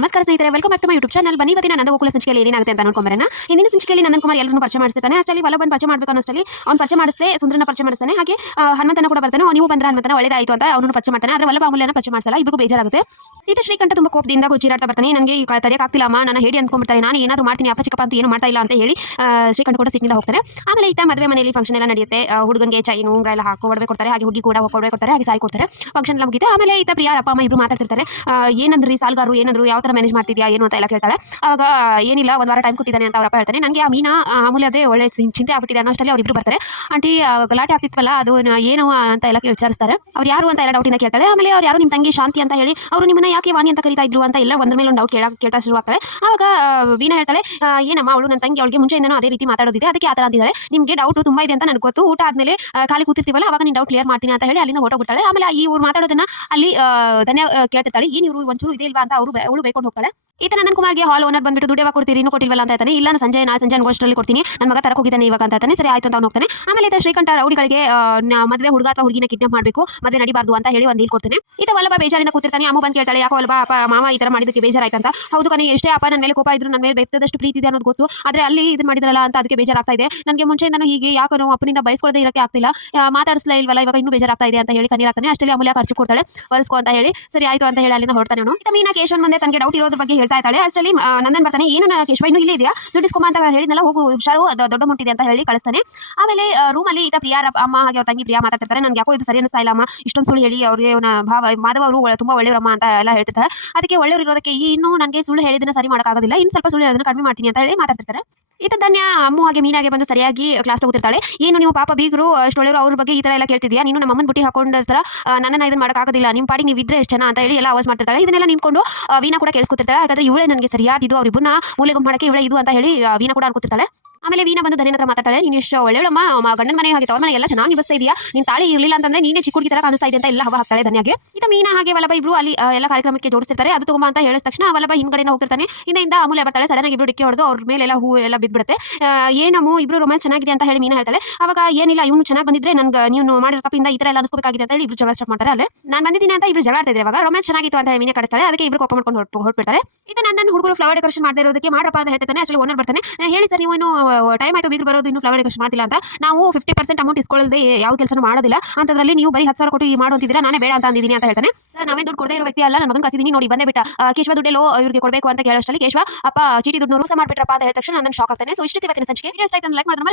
ನಮಸ್ಕಾರ ಸ್ನೇಹಿತರೆ, welcome back to my YouTube channel. ಬನ್ನಿ ಇವತ್ತಿನ ನಂದಗೋಕುಲ ಸಂಚಿಕೆಯಲ್ಲಿ ಏನಾಗುತ್ತೆ ಅಂತ ಅನ್ಕೊಂಬರೋಣ. ಹಿಂದಿನ ಸಂಚಿಕೆಯಲ್ಲಿ ನಂದನ್ ಕುಮಾರ್ ಎಲ್ಲರನ್ನು ಪರಿಚಯ ಮಾಡಿಸ್ತಾನೆ. ಅಷ್ಟರಲ್ಲಿ ವಲ್ಲಭನ್ ಪರಿಚಯ ಮಾಡಬೇಕು ಅನ್ನೋಷ್ಟರಲ್ಲಿ ಅವ್ನು ಪರಿಚಯ ಮಾಡಿಸ್ದೆ ಸುಂದ್ರನ ಪರಿಚಯ ಮಾಡಿಸ್ತಾನೆ. ಹಾಗೆ ಹನುಮಂತನ ಕೂಡ ಬರ್ತಾನೆ. ನೀವು ಬಂದ್ರ ಹನುಮಂತನ ಒಳ್ಳೆದಾಯಿತು ಅಂತ ಅವನು ಪರಿಚಯ ಮಾಡ್ತಾನೆ. ಆದರೆ ವಲ್ಲಭ ಅಮೂಲ್ಯನ ಪರಿಚಯ ಮಾಡಿಸಲ್ಲ. ಇಬ್ಬರಿಗೂ ಬೇಜಾರಾಗುತ್ತೆ. ಇದು ಶ್ರೀಕಂಠ ತುಂಬ ಕೋಪದಿಂದ ಗೊಜ್ಜಿರಾಡ್ತಾ ಬರ್ತಾನೆ. ನನಗೆ ಈ ತಡೆಯಕ್ಕಾಗ್ತಿಲ್ಲ ಅಮ್ಮ, ನನ್ನ ಹೇಳಿ ಅಂದ್ಕೊಂಡ್ಬಿಡ್ತಾರೆ, ನಾನು ಏನಾದರೂ ಮಾಡ್ತೀನಿ, ಅಪ್ಪ ಚಿಕ್ಕಪ್ಪ ಅಂತ ಏನು ಮಾಡ್ತಾ ಇಲ್ಲ ಅಂತ ಹೇಳಿ ಶ್ರೀಕಂಠ ಕೂಡ ಸಿಟ್ಟಿನಿಂದ ಹೋಗ್ತಾನೆ. ಆಮೇಲೆ ಈತ ಮದುವೆ ಮನೆಯಲ್ಲಿ ಫಂಕ್ಷನ್ ಎಲ್ಲ ನಡೆಯುತ್ತೆ. ಹುಡುಗನಿಗೆ ಚೈನು ಉಂಗ್ರ ಎಲ್ಲ ಹಾಕಿ ಒಡವೆ ಕೊಡ್ತಾರೆ. ಹಾಗೆ ಹುಡುಗಿ ಕೂಡ ಒಡವೆ ಕೊಡ್ತಾರೆ. ಹಾಗೆ ಸಾರಿ ಕೊಡ್ತಾರೆ. ಫಂಕ್ಷನ್ ಎಲ್ಲ ಮುಗಿತು. ಆಮೇಲೆ ಈತ ಪ್ರಿಯಾರ ಅಪ್ಪ ಅಮ್ಮ ಇಬ್ಬರು ಮಾತಾಡ್ತಿರ್ತಾರೆ. ಏನಂದ್ರಿ ಸಾಲ್ಗಾರು, ಏನಂದ್ರು, ಯಾವ ಥರ ಮ್ಯಾನೇಜ್ ಮಾಡ್ತಿದ್ಯಾ ಏನು ಅಂತ ಎಲ್ಲ ಕೇಳ್ತಾಳೆ. ಆವಾಗ ಏನಿಲ್ಲ, ಒಂದು ವಾರ ಟೈಮ್ ಕೊಟ್ಟಿದ್ದಾನೆ ಅಂತ ಅವರಪ್ಪ ಹೇಳ್ತಾನೆ. ನನಗೆ ಆ ಮೀನಾ ಅಮೂಲ್ಯದೇ ಒಳ್ಳೆ ಚಿಂತೆ ಆಗ್ಬಿಟ್ಟಿದೆ ಅನ್ನೋಷ್ಟರಲ್ಲಿ ಅವರಿಬ್ಬರು ಬರ್ತಾರೆ. ಆಂಟಿ ಗಲಾಟೆ ಆಗ್ತಿತ್ವಲ್ಲ, ಅದು ಏನು ಅಂತ ಎಲ್ಲ ವಿಚಾರಿಸ್ತಾರೆ. ಅವ್ರು ಯಾರು ಅಂತ ಎಲ್ಲ ಡೌಟಿಂದ ಕೇಳ್ತಾಳೆ. ಆಮೇಲೆ ಅವ್ರು ಯಾರು ನಿಮ್ಮ ತಂಗಿ ಶಾಂತಿ ಅಂತ ಹೇಳಿ ಅವರು ನಿಮ್ಮನ್ನ ಯಾಕೆ ವಾಣಿ ಅಂತ ಕರೀತಾ ಇದ್ರು ಅಂತ ಎಲ್ಲ ಒಂದ್ರ ಮೇಲೆ ಒಂದು ಡೌಟ್ ಕೇಳ್ತಾ ಶುರು ಆಗ್ತಾರೆ. ಆವಾಗ ವೀಣಾ ಹೇಳ್ತಾಳೆ, ಏನಮ್ಮ ಅವಳು ನನ್ನ ತಂಗಿ, ಅವಳಿಗೆ ಮುಂಚೆಯಿಂದನೂ ಅದೇ ರೀತಿ ಮಾತಾಡೋದಿದೆ, ಅದಕ್ಕೆ ಆ ಥರ ಅಂತಿದ್ದಾಳೆ. ನಿಮಗೆ ಡೌಟ್ ತುಂಬ ಇದೆ ಅಂತ ನನಗೆ ಗೊತ್ತು. ಊಟ ಆದಮೇಲೆ ಖಾಲಿ ಕೂತಿರ್ತೀವಲ್ಲ, ಅವಾಗ ನೀನು ಡೌಟ್ ಕ್ಲಿಯರ್ ಮಾಡ್ತೀನಿ ಅಂತ ಹೇಳಿ ಅಲ್ಲಿಂದ ಹೊರಟೋಗ್ಬಿಡ್ತಾಳೆ. ಆಮೇಲೆ ಈ ಇವ್ರು ಮಾತಾಡೋದನ್ನ ಅಲ್ಲಿ ಧನ್ಯ ಕೇಳ್ತಿರ್ತಾಳೆ. ಏನು ಇವರು ಒಂಚೂರು ಇದೆ ಇಲ್ವಾ ಅಂತ ಅವಳು ಬೇಕೊಂಡು ಹೋಗ್ತಾಳೆ. ಈತ ನಂದನ್ ಕುಮಾರ್ಗೆ ಹಾಲ್ ಓನರ್ ಬಂದ್ಬಿಟ್ಟು ದುಡ್ಡು ಯಾವಾಗ ಕೊಡ್ತೀರಿ, ಇನ್ನೂ ಕೊಟ್ಟಿಲ್ವಲ್ಲ ಅಂತ ಹೇಳ್ತಾನೆ. ಇಲ್ಲ, ನಾನು ಸಂಜೆ ಅಷ್ಟರಲ್ಲಿ ಕೊಡ್ತೀನಿ, ನನ್ನ ಮಗ ತರಕ್ಕೆ ಹೋಗಿದ್ದಾನೆ ಇವಾಗ ಅಂತ ಹೇಳ್ತಾನೆ. ಸರಿ ಆಯ್ತು ಅಂತ ಅವ್ನು ಹೋಗ್ತಾನೆ. ಆಮೇಲೆ ಈತ ಶ್ರೀಕಂಠ ರೌಡಿಗಳಿಗೆ ಮದುವೆ ಹುಡುಗ ಅಥವಾ ಹುಡುಗಿನ ಕಿಡ್ನಾಪ್ ಮಾಡಬೇಕು, ಮದುವೆ ನಡಿಬಾರ್ದು ಅಂತ ಹೇಳಿ ಒಂದು ಡೀಲ್ ಕೊಡ್ತಾನೆ. ಈತ ವಲ್ಲಭ ಬೇಜಾರಿಂದ ಕೂತಿರ್ತಾನೆ. ಅಮ್ಮ ಬಂದು ಕೇಳ್ತಾಳೆ, ಯಾಕೋ ವಲ್ಲಭ ಅಪ್ಪ ಮಾವ ಈ ಥರ ಮಾಡಿದ್ದಕ್ಕೆ ಬೇಜಾರಾಯ್ತಂತ. ಹೌದು ಕಣೆ, ಎಷ್ಟೇ ಅಪ್ಪ ನನ್ನ ಮೇಲೆ ಕೋಪ ಇದ್ರು, ನನ್ನ ಮೇಲೆ ಬೆತ್ತದಷ್ಟು ಪ್ರೀತಿ ಇದೆ ಅನ್ನೋದು ಗೊತ್ತು, ಆದರೆ ಅಲ್ಲಿ ಇದು ಮಾಡಿದ್ರಲ್ಲ ಅಂತ ಅದಕ್ಕೆ ಬೇಜಾರಾಗ್ತಾ ಇದೆ. ನನಗೆ ಮುಂಚೆಯಿಂದನೂ ಹೀಗೆ ಯಾಕೋ ಅಪ್ಪನಿಂದ ಬಯಸ್ಕೊಳ್ಳದೆ ಇರೋಕ್ಕೆ ಆಗ್ತಿಲ್ಲ, ಮಾತಾಡಿಸ್ಲೇ ಇಲ್ವಲ್ಲ, ಇವಾಗ ಇನ್ನೂ ಬೇಜಾರಾಗ್ತಾ ಇದೆ ಅಂತ ಹೇಳಿ ಕಣ್ಣೀರಾಗ್ತಾನೆ. ಅಷ್ಟರಲ್ಲಿ ಅಮೂಲ್ಯ ಖರ್ಚು ಕೊಡ್ತಾಳೆ, ಬರ್ಸ್ಕೊ ಅಂತ ಹೇಳಿ. ಸರಿ ಆಯ್ತು ಅಂತ ಹೇಳಿ ಅಲ್ಲಿಂದ ಹೊರಡ್ತಾನೆ ಅವನು. ಈತ ಮೀನಾ ಕೇಶವನ್ ಮುಂದೆ ತನಗೆ ಡೌಟ್ ಇರೋದ್ರ ಬಗ್ಗೆ ಹೇಳ್ತಾ ಇದ್ದಾಳೆ. ಅಷ್ಟರಲ್ಲಿ ನಂದನ್ ಬರ್ತಾನೆ. ಏನು ಕೇಶವ ಇನ್ನೂ ಇಲ್ಲೇ ಇದೆಯಾ, ದುಡ್ಡಿಸ್ಕೊಂಬ ಅಂತ ಹೇಳಿದ್ನಲ್ಲ, ಹೋಗು ಹುಷಾರು, ದೊಡ್ಡ ಮುಟ್ಟಿದೆ ಅಂತ ಹೇಳಿ ಕಳಿಸ್ತಾನೆ. ಆಮೇಲೆ ರೂಮಲ್ಲಿ ಈತ ಪ್ರಿಯಾ ಅಮ್ಮ ಹಾಗೆ ಅವ್ರ ತಂಗಿ ಪ್ರಿಯಾ ಮಾತಾಡ್ತಿರ್ತಾರೆ. ನನಗೆ ಯಾಕೋ ಇದು ಸರಿ ಅನಿಸ್ತಾ ಇಲ್ಲ ಅಮ್ಮ, ಇಷ್ಟೊಂದು ಸುಳ್ಳು ಹೇಳಿ ಅವ್ರಿಗೆ ಭಾವ ಮಾಧವ ಅವರು ತುಂಬಾ ಒಳ್ಳೆಯವರಮ್ಮ ಅಂತ ಎಲ್ಲ ಹೇಳ್ತಿರ್ತಾರೆ. ಅದಕ್ಕೆ ಒಳ್ಳೆಯವರು ಇರೋದಕ್ಕೆ ಇನ್ನೂ ನನಗೆ ಸುಳ್ಳು ಹೇಳಿದ್ದನ್ನ ಸರಿ ಮಾಡೋಕ್ಕಾಗೋದಿಲ್ಲ, ಇನ್ನು ಸ್ವಲ್ಪ ಸುಳ್ಳು ಹೇಳೋದನ್ನ ಕಡಿಮೆ ಮಾಡ್ತೀನಿ ಅಂತ ಹೇಳಿ ಮಾತಾಡ್ತಿರ್ತಾರೆ. ಈತ ಧನ್ಯ ಅಮ್ಮು ಹಾಗೆ ಮೀನಾಗೆ ಬಂದು ಸರಿಯಾಗಿ ಕ್ಲಾಸ್ ತಗೋತಿರ್ತಾಳೆ. ಏನು ನೀವು ಪಾಪ ಬೀಗರು ಅಷ್ಟು ಒಳ್ಳೆಯವರು, ಅವ್ರ ಬಗ್ಗೆ ಈ ಥರ ಎಲ್ಲ ಕೇಳ್ತಿದ್ಯಾ, ನೀನು ನಮ್ಮ ಅಮ್ಮನ ಬುಟ್ಟಿ ಹಾಕೊಂಡ ಥರ ನನ್ನನ್ನು ಇದನ್ನು ಮಾಡೋಕ್ಕಾಗೋದಿಲ್ಲ, ನಿಮ್ಮ ಪಾಡಿಗೆ ನೀವು ಇದ್ರೆ ಎಷ್ಟು ಜನ ಅಂತ ಹೇಳಿ ಎಲ್ಲ ಆವಾಜ್ ಮಾಡ್ತಿರ್ತಾಳೆ. ಇದನ್ನೆಲ್ಲ ನಿಂತ್ಕೊಂಡು ವೀಣಾ ಕೂಡ ಕೇಳಿಸ್ಕೊತಿರ್ತಾಳೆ. ಹಾಗಾದ್ರೆ ಇವಳೇ ನನಗೆ ಸರಿಯಾದ ಇದು, ಅವ್ರಿಬ್ಬರನ್ನ ಮೂಲೆಗೆ ಮಾಡೋಕ್ಕೆ ಇವಳೇ ಇದು ಅಂತ ಹೇಳಿ ವೀಣಾ ಕೂಡ ಅನ್ಕೋತಿರ್ತಾಳೆ. ಆಮೇಲೆ ವೀಣಾ ಬಂದು ಧನ್ಯನ ಹತ್ರ ಮಾತಾಡ್ತಾಳೆ. ನೀನು ಎಷ್ಟು ಒಳ್ಳೆಯಮ್ಮ, ಗಂಡನ ಮನೆ ಹಾಗೆ ತವ್ರ ಮನೆ ಎಲ್ಲ ಚೆನ್ನಾಗಿ ನಿಭಾಯಿಸ್ತಾ ಇದೆಯಾ, ನಿನ್ನ ತಾಳಿ ಇರಲಿಲ್ಲ ಅಂತಂದ್ರೆ ನೀನೇ ಚಿಕ್ಕ ಹುಡುಗಿ ಥರ ಕಾಣಿಸ್ತಾ ಇದೆ ಅಂತ ಎಲ್ಲ ಹವಾ ಹಾಕ್ತಾಳೆ ಧನ್ಯಗೆ. ಈತ ಮೀನಾ ಹಾಗೆ ವಲ್ಲಭ ಇಬ್ರು ಅಲ್ಲಿ ಎಲ್ಲ ಕಾರ್ಯಕ್ರಮಕ್ಕೆ ಜೋಡಿಸ್ತಿರ್ತಾರೆ. ಅದು ತಗೊಂಬ ಅಂತ ಹೇಳಿದ ತಕ್ಷಣ ವಲ್ಲಭ ಹಿಂದ್ಗಡೆಯಿಂದ ಹೋಗ್ತಿರ್ತಾನೆ. ಹಿಂದೆಯಿಂದ ಅಮೂಲ್ಯ ಬರ್ತಾಳೆ. ಸಡನ್ ಆಗಿ ಇಬ್ರು ಡಿಕ್ಕಿ ಹೊಡೆದು ಅವ್ರ ಮೇಲೆ ಎಲ್ಲ ಹೂ ಎಲ್ಲ ಬಿದ್ದುಬಿಡುತ್ತೆ. ಏನಮ್ಮು ಇಬ್ರು ರೊಮ್ಯಾನ್ಸ್ ಚೆನ್ನಾಗಿದೆ ಅಂತ ಹೇಳಿ ಮೀನಾ ಹೇಳ್ತಾಳೆ. ಅವಾಗ ಏನಿಲ್ಲ, ಇವ್ನು ಚೆನ್ನಾಗಿ ಬಂದಿದ್ರೆ ನನಗೆ ನೀವು ಮಾಡಿರೋ ತಪ್ಪಿಂದ ಈ ಥರ ಎಲ್ಲ ಅನಿಸ್ಕೋಬೇಕಾಗಿದೆ ಅಂತ ಹೇಳಿ ಇಬ್ರು ಜಗಳ ಸ್ಟಾರ್ಟ್ ಮಾಡ್ತಾರೆ. ಅಲ್ಲೇ ನಾನು ಬಂದಿದ್ದೀನಿ ಅಂತ ಇಬ್ರು ಜಗಳ ಆಡ್ತಿದ್ರೆ ಇವಾಗ ರೊಮ್ಯಾನ್ಸ್ ಚೆನ್ನಾಗಿತ್ತು ಅಂತ ಹೇಳಿ ಮೀನಾ ಕಳಿಸ್ತಾಳೆ. ಅದಕ್ಕೆ ಇಬ್ರು ಕೋಪ ಮಾಡ್ಕೊಂಡು ಹೊರಟ್ಬಿಡ್ತಾರೆ. ಈತ ನನ್ನ ಹುಡುಗರು ಫ್ಲವರ್ ಡೆಕೋರೇಷನ್ ಮಾಡದೇ ಇರೋದಕ್ಕೆ ಮಾಡ್ರಪ್ಪ ಅಂತ ಹೇಳ್ತಾನೆ. ಅಷ್ಟರಲ್ಲಿ ಓನರ್ ಬರ್ತಾನೆ. ಹೇಳಿ ಸರ್, ನೀವು ಏನು ಟೈಮ್ ಆಯಿತು ಬೀಗರು ಬರೋದು, ಇನ್ನು ಫ್ಲವರ್ ಡೆಕೋರೇಷನ್ ಮಾಡ್ತಿಲ್ಲ ಅಂತ, ನಾವು 50% ಅಮೌಂಟ್ ಇಸ್ಕೊಳ್ಳದೆ ಯಾವ ಕೆಲಸನೂ ಮಾಡೋದಿಲ್ಲ, ಅಂತದ್ರಲ್ಲಿ ನೀವು ಬರೀ 10,000 ಕೊಟ್ಟು ಮಾಡುವಂತಿದ್ದೀರಾ, ನಾನೇ ಬೇಡ ಅಂತ ಅಂದಿದ್ದೀನಿ ಅಂತ ಹೇಳ್ತಾನೆ. ನಾವೇನು ದುಡ್ಡು ಕೊಡದೇ ಇರೋ ವ್ಯಕ್ತಿ ಅಲ್ಲ, ನನ್ನ ಮಗನ ಕಸಿದ್ದೀನಿ ನೋಡಿ ಬಂದೇ ಬಿಟ್ಟ, ಕೇಶವ ದುಡ್ಡೆಲ್ಲೋ ಇವ್ರಿಗೆ ಕೊಡಬೇಕು ಅಂತ ಕೇಳೋಷ್ಟರಲ್ಲಿ ಕೇಶವ ಅಪ್ಪ ಚೀಟಿ ದುಡ್ಡು ಮೋಸ ಮಾಡ್ಬಿಟ್ರಪ್ಪ ಅಂತ ಹೇಳಿದ ತಕ್ಷಣ ನನ್ನ ಶಾಕ್ ಆಗ್ತಾನೆ. ಸೊ ಇಷ್ಟು ಇವತ್ತಿನ ಸಂಚಿಕೆ. ವಿಡಿಯೋ ಇಷ್ಟ ಆಯ್ತು ಲೈಕ್ ಮಾಡಿದ್ರೆ